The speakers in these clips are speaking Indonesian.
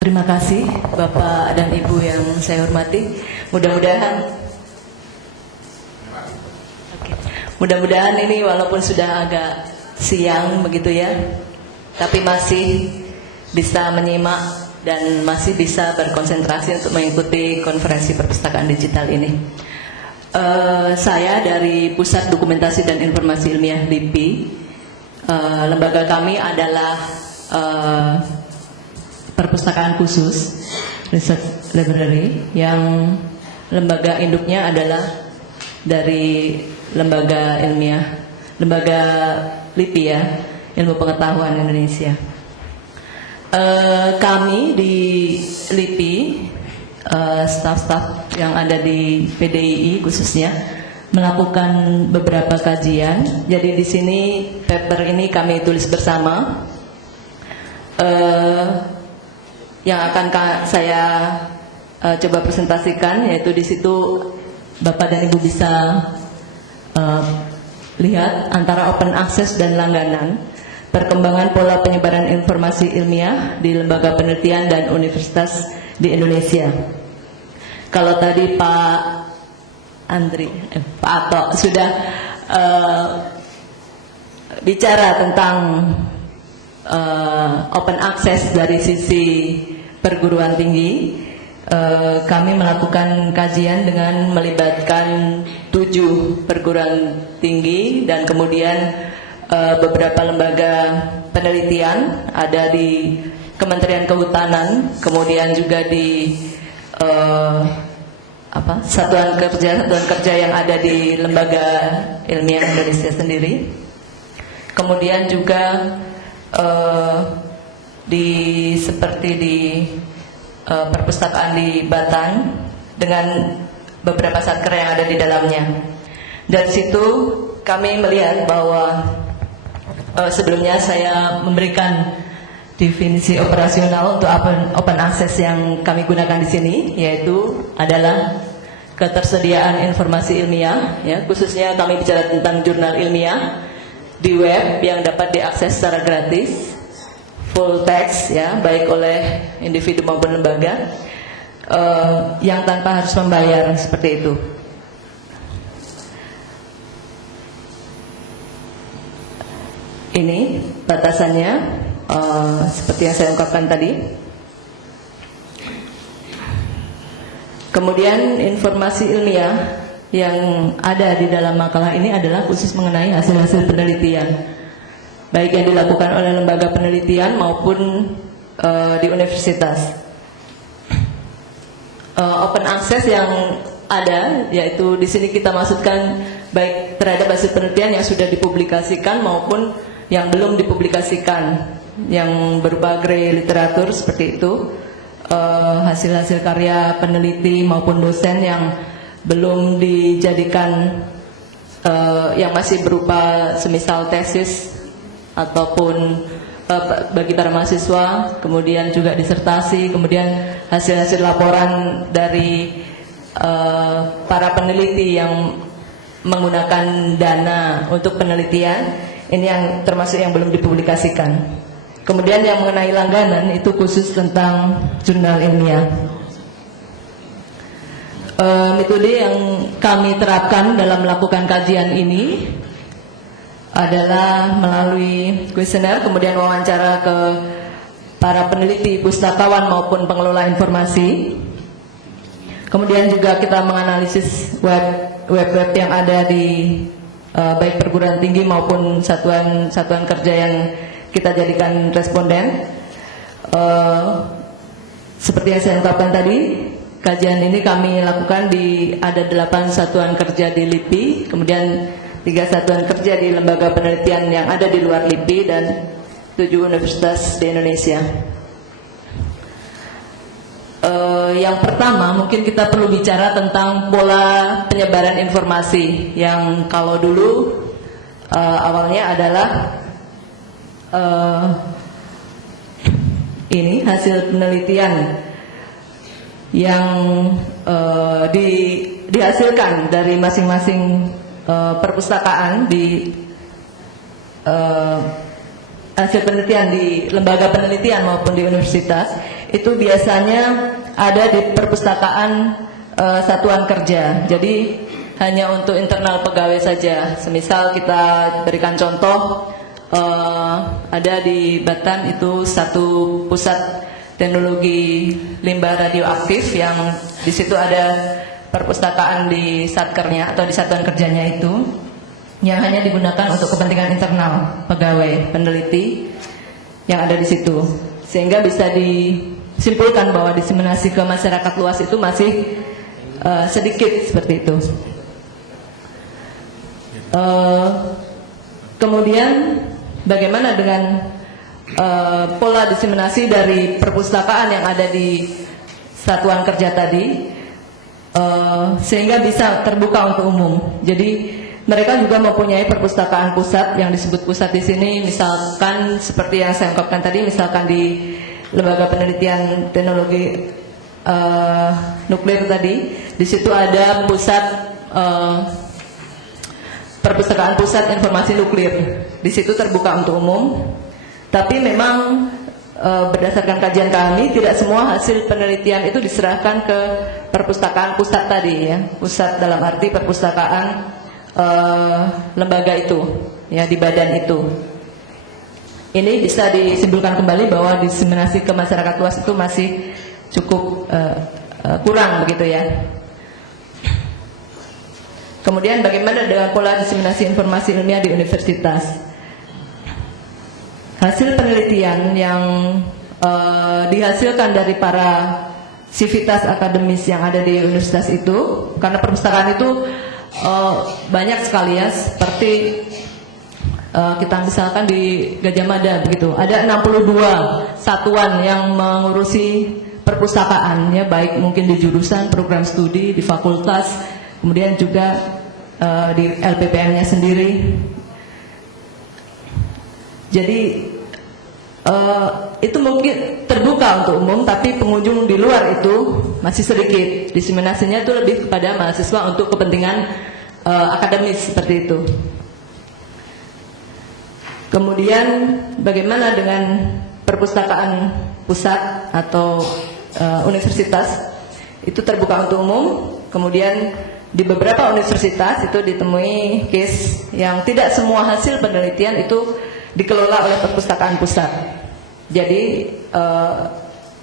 Terima kasih Bapak dan Ibu yang saya hormati. Mudah-mudahan ini walaupun sudah agak siang begitu ya, tapi masih bisa menyimak dan masih bisa berkonsentrasi untuk mengikuti konferensi perpustakaan digital ini. Saya dari Pusat Dokumentasi dan Informasi Ilmiah LIPI. Lembaga kami adalah perpustakaan khusus Research Library yang lembaga induknya adalah dari lembaga ilmiah, lembaga LIPI ya, Ilmu Pengetahuan Indonesia. Kami di LIPI, staf-staf yang ada di PDII khususnya melakukan beberapa kajian. Jadi di sini paper ini kami tulis bersama. Yang akan saya coba presentasikan, yaitu di situ Bapak dan Ibu bisa lihat antara open access dan langganan, perkembangan pola penyebaran informasi ilmiah di lembaga penelitian dan universitas di Indonesia. Kalau tadi Pak Ato sudah bicara tentang open access dari sisi perguruan tinggi, kami melakukan kajian dengan melibatkan 7 perguruan tinggi dan kemudian beberapa lembaga penelitian, ada di Kementerian Kehutanan, kemudian juga di satuan kerja yang ada di Lembaga Ilmiah Indonesia sendiri, kemudian juga seperti di perpustakaan di Batan dengan beberapa satker yang ada di dalamnya. Dari situ kami melihat bahwa sebelumnya saya memberikan definisi operasional untuk open access yang kami gunakan di sini, yaitu adalah ketersediaan informasi ilmiah, ya, khususnya kami bicara tentang jurnal ilmiah di web yang dapat diakses secara gratis, full text ya, baik oleh individu maupun lembaga, yang tanpa harus membayar, seperti itu. Ini batasannya, seperti yang saya ungkapkan tadi. Kemudian informasi ilmiah yang ada di dalam makalah ini adalah khusus mengenai hasil-hasil penelitian, baik yang dilakukan oleh lembaga penelitian maupun di universitas. Open access yang ada, yaitu di sini kita maksudkan baik terhadap hasil penelitian yang sudah dipublikasikan maupun yang belum dipublikasikan, yang berupa grey literatur seperti itu, hasil-hasil karya peneliti maupun dosen yang belum dijadikan, yang masih berupa semisal tesis ataupun bagi para mahasiswa, kemudian juga disertasi, kemudian hasil-hasil laporan dari para peneliti yang menggunakan dana untuk penelitian, ini yang termasuk yang belum dipublikasikan. Kemudian yang mengenai langganan itu khusus tentang jurnal ilmiah. Metode yang kami terapkan dalam melakukan kajian ini adalah melalui kuesioner, kemudian wawancara ke para peneliti, pustakawan maupun pengelola informasi. Kemudian juga kita menganalisis web yang ada di baik perguruan tinggi maupun satuan kerja yang kita jadikan responden. Seperti yang saya ungkapkan tadi, kajian ini kami lakukan ada 8 satuan kerja di LIPI, kemudian 3 satuan kerja di lembaga penelitian yang ada di luar LIPI, dan 7 universitas di Indonesia. Yang pertama, mungkin kita perlu bicara tentang pola penyebaran informasi, yang kalau dulu awalnya adalah ini hasil penelitian yang dihasilkan dari masing-masing perpustakaan di hasil penelitian di lembaga penelitian maupun di universitas itu biasanya ada di perpustakaan satuan kerja. Jadi hanya untuk internal pegawai saja. Semisal kita berikan contoh, ada di Batan itu satu pusat teknologi limbah radioaktif yang di situ ada perpustakaan di satkernya atau di satuan kerjanya itu, yang hanya digunakan untuk kepentingan internal pegawai peneliti yang ada di situ, sehingga bisa disimpulkan bahwa diseminasi ke masyarakat luas itu masih sedikit seperti itu. Kemudian bagaimana dengan pola diseminasi dari perpustakaan yang ada di satuan kerja tadi, sehingga bisa terbuka untuk umum. Jadi mereka juga mempunyai perpustakaan pusat yang disebut pusat di sini, misalkan seperti yang saya ungkapkan tadi, misalkan di Lembaga Penelitian Teknologi Nuklir tadi, di situ ada pusat perpustakaan pusat informasi nuklir. Di situ terbuka untuk umum, tapi memang berdasarkan kajian kami, tidak semua hasil penelitian itu diserahkan ke perpustakaan pusat tadi, ya, pusat dalam arti perpustakaan lembaga itu, ya, di badan itu. Ini bisa disimpulkan kembali bahwa diseminasi ke masyarakat luas itu masih cukup kurang, begitu ya. Kemudian bagaimana dengan pola diseminasi informasi ilmiah di universitas? Hasil penelitian yang dihasilkan dari para sivitas akademis yang ada di universitas itu, karena perpustakaan itu banyak sekali, ya, seperti kita misalkan di Gajah Mada begitu, ada 62 satuan yang mengurusi perpustakaan, ya, baik mungkin di jurusan, program studi, di fakultas, kemudian juga di LPPM-nya sendiri. Jadi itu mungkin terbuka untuk umum, tapi pengunjung di luar itu masih sedikit. Diseminasinya itu lebih kepada mahasiswa untuk kepentingan akademis seperti itu. Kemudian bagaimana dengan perpustakaan pusat atau universitas? Itu terbuka untuk umum. Kemudian di beberapa universitas itu ditemui case yang tidak semua hasil penelitian itu dikelola oleh perpustakaan pusat. Jadi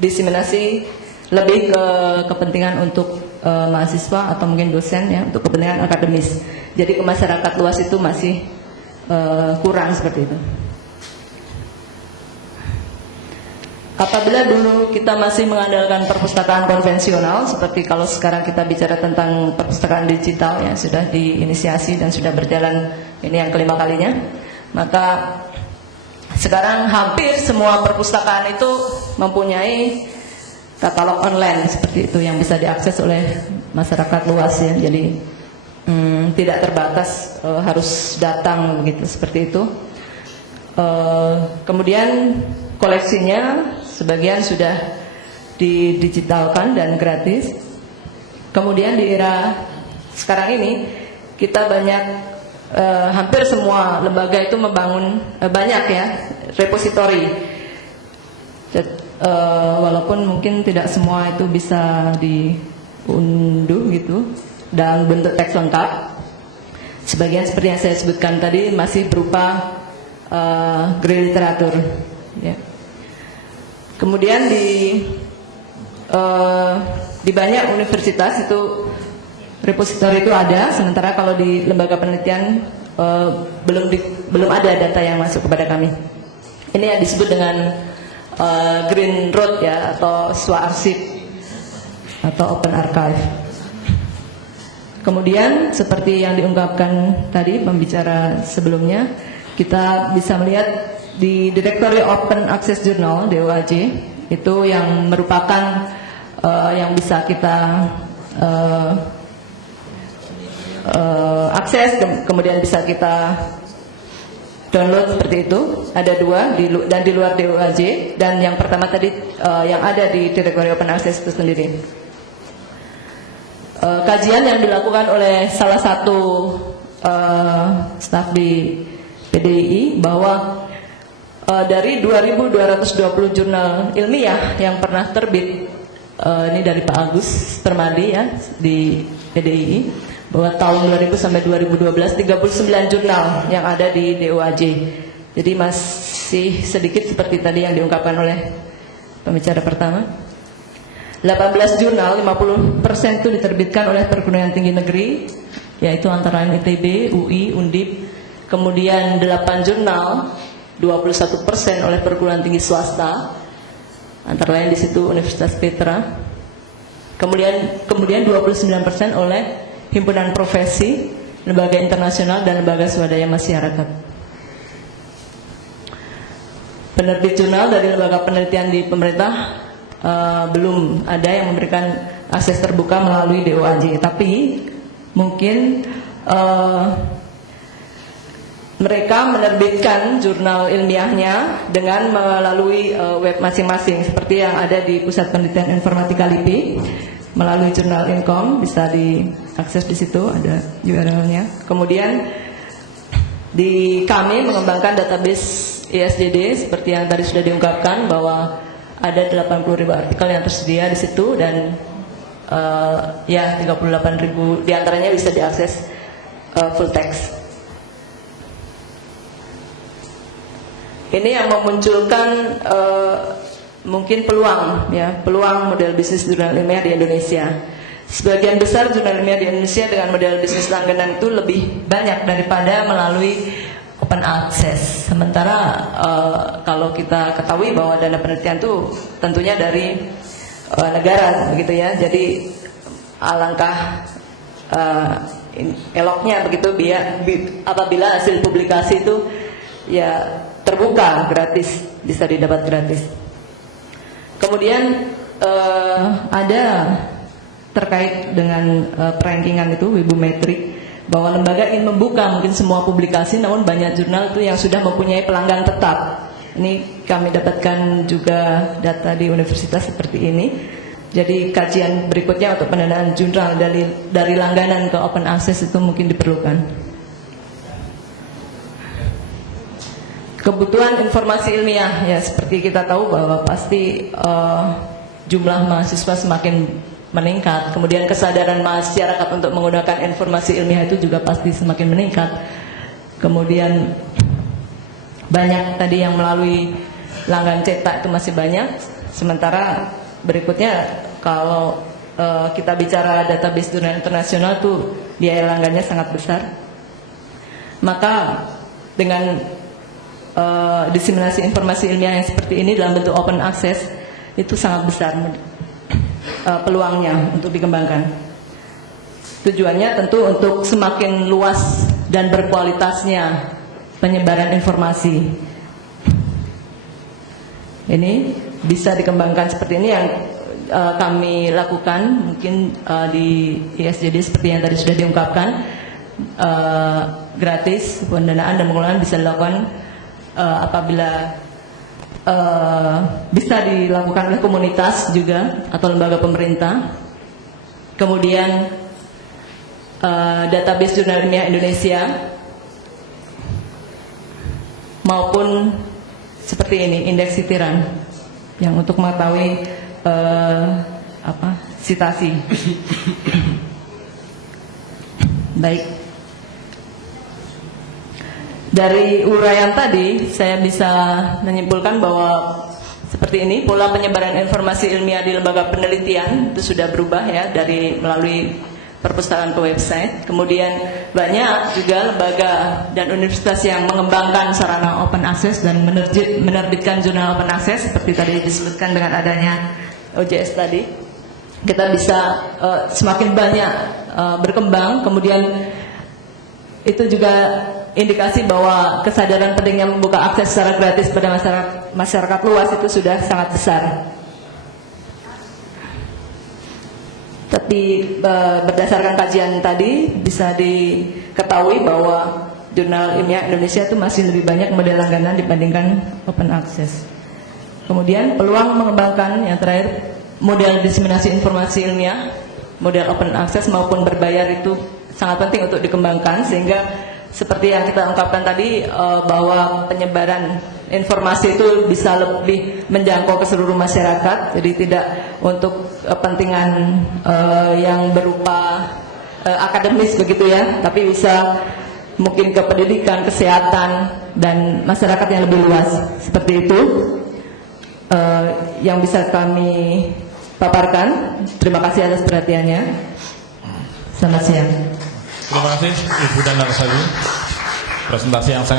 diseminasi lebih ke kepentingan untuk mahasiswa atau mungkin dosen, ya, untuk kepentingan akademis. Jadi ke masyarakat luas itu masih kurang seperti itu. Apabila dulu kita masih mengandalkan perpustakaan konvensional, seperti kalau sekarang kita bicara tentang perpustakaan digital yang sudah diinisiasi dan sudah berjalan ini yang kelima kalinya, maka sekarang hampir semua perpustakaan itu mempunyai katalog online seperti itu yang bisa diakses oleh masyarakat luas, ya. Jadi tidak terbatas harus datang begitu, seperti itu. Kemudian koleksinya sebagian sudah didigitalkan dan gratis. Kemudian di era sekarang ini kita banyak, hampir semua lembaga itu membangun banyak, ya, repositori. Walaupun mungkin tidak semua itu bisa diunduh gitu dalam bentuk teks lengkap. Sebagian seperti yang saya sebutkan tadi masih berupa grade literatur, ya. Kemudian di banyak universitas itu repositori itu ada, sementara kalau di lembaga penelitian belum ada data yang masuk kepada kami. Ini yang disebut dengan Green Road, ya, atau swa-arsip atau open archive. Kemudian seperti yang diungkapkan tadi pembicara sebelumnya, kita bisa melihat di Directory Open Access Journal (DOAJ) itu yang merupakan yang bisa kita akses, kemudian bisa kita download seperti itu. Ada dua dan di luar DOAJ, dan yang pertama tadi yang ada di Directory Open Access itu sendiri. Kajian yang dilakukan oleh salah satu staf di PDII bahwa dari 2.220 jurnal ilmiah yang pernah terbit, ini dari Pak Agus Permadi ya di PDII, bahwa tahun 2000 sampai 2012 39 jurnal yang ada di DOAJ. Jadi masih sedikit seperti tadi yang diungkapkan oleh pembicara pertama. 18 jurnal, 50% itu diterbitkan oleh perguruan tinggi negeri, yaitu antara lain ITB, UI, Undip. Kemudian 8 jurnal, 21% oleh perguruan tinggi swasta, antara lain di situ Universitas Petra. Kemudian 29% oleh himpunan profesi, lembaga internasional dan lembaga swadaya masyarakat. Penerbit jurnal dari lembaga penelitian di pemerintah belum ada yang memberikan akses terbuka melalui DOAJ, tapi mungkin mereka menerbitkan jurnal ilmiahnya dengan melalui web masing-masing, seperti yang ada di Pusat Penelitian Informatika LIPI melalui jurnal Incom, bisa diakses di situ, ada URL-nya. Kemudian kami mengembangkan database ISJD seperti yang tadi sudah diungkapkan, bahwa ada 80.000 artikel yang tersedia di situ, dan ya 38.000 diantaranya bisa diakses full text. Ini yang memunculkan mungkin peluang, ya, peluang model bisnis jurnal ilmiah di Indonesia. Sebagian besar jurnal ilmiah di Indonesia dengan model bisnis langganan itu lebih banyak daripada melalui open access. Sementara kalau kita ketahui bahwa dana penelitian itu tentunya dari negara, begitu ya. Jadi alangkah eloknya begitu apabila hasil publikasi itu ya terbuka, gratis, bisa didapat gratis. Kemudian ada terkait dengan perankingan itu Webometrik, bahwa lembaga ingin membuka mungkin semua publikasi, namun banyak jurnal itu yang sudah mempunyai pelanggan tetap. Ini kami dapatkan juga data di universitas seperti ini. Jadi kajian berikutnya untuk pendanaan jurnal dari langganan ke open access itu mungkin diperlukan. Kebutuhan informasi ilmiah, ya seperti kita tahu bahwa pasti jumlah mahasiswa semakin meningkat, kemudian kesadaran masyarakat untuk menggunakan informasi ilmiah itu juga pasti semakin meningkat. Kemudian banyak tadi yang melalui langgan cetak itu masih banyak. Sementara berikutnya kalau kita bicara database jurnal internasional tuh biaya langgannya sangat besar. Maka dengan diseminasi informasi ilmiah yang seperti ini dalam bentuk open access itu sangat besar peluangnya untuk dikembangkan. Tujuannya tentu untuk semakin luas dan berkualitasnya penyebaran informasi. Ini bisa dikembangkan seperti ini yang kami lakukan mungkin di ISJD seperti yang tadi sudah diungkapkan, gratis, pendanaan dan pengelolaan bisa dilakukan apabila bisa dilakukan oleh komunitas juga atau lembaga pemerintah. Kemudian database jurnal ilmiah Indonesia maupun seperti ini indeks sitiran yang untuk mengetahui sitasi. Baik. Dari uraian tadi saya bisa menyimpulkan bahwa seperti ini pola penyebaran informasi ilmiah di lembaga penelitian itu sudah berubah ya, dari melalui perpustakaan ke website. Kemudian banyak juga lembaga dan universitas yang mengembangkan sarana open access dan menerbitkan jurnal open access seperti tadi disebutkan dengan adanya OJS tadi. Kita bisa semakin banyak berkembang. Kemudian itu juga indikasi bahwa kesadaran pentingnya membuka akses secara gratis pada masyarakat luas itu sudah sangat besar. Tapi berdasarkan kajian tadi bisa diketahui bahwa jurnal ilmiah Indonesia itu masih lebih banyak model langganan dibandingkan open access. Kemudian peluang mengembangkan yang terakhir model diseminasi informasi ilmiah, model open access maupun berbayar itu sangat penting untuk dikembangkan, sehingga seperti yang kita ungkapkan tadi bahwa penyebaran informasi itu bisa lebih menjangkau ke seluruh masyarakat, jadi tidak untuk kepentingan yang berupa akademis begitu ya, tapi bisa mungkin ke pendidikan, kesehatan, dan masyarakat yang lebih luas. Seperti itu yang bisa kami paparkan. Terima kasih atas perhatiannya. Selamat siang. Terima kasih Ibu Danang Sayu, presentasi yang sangat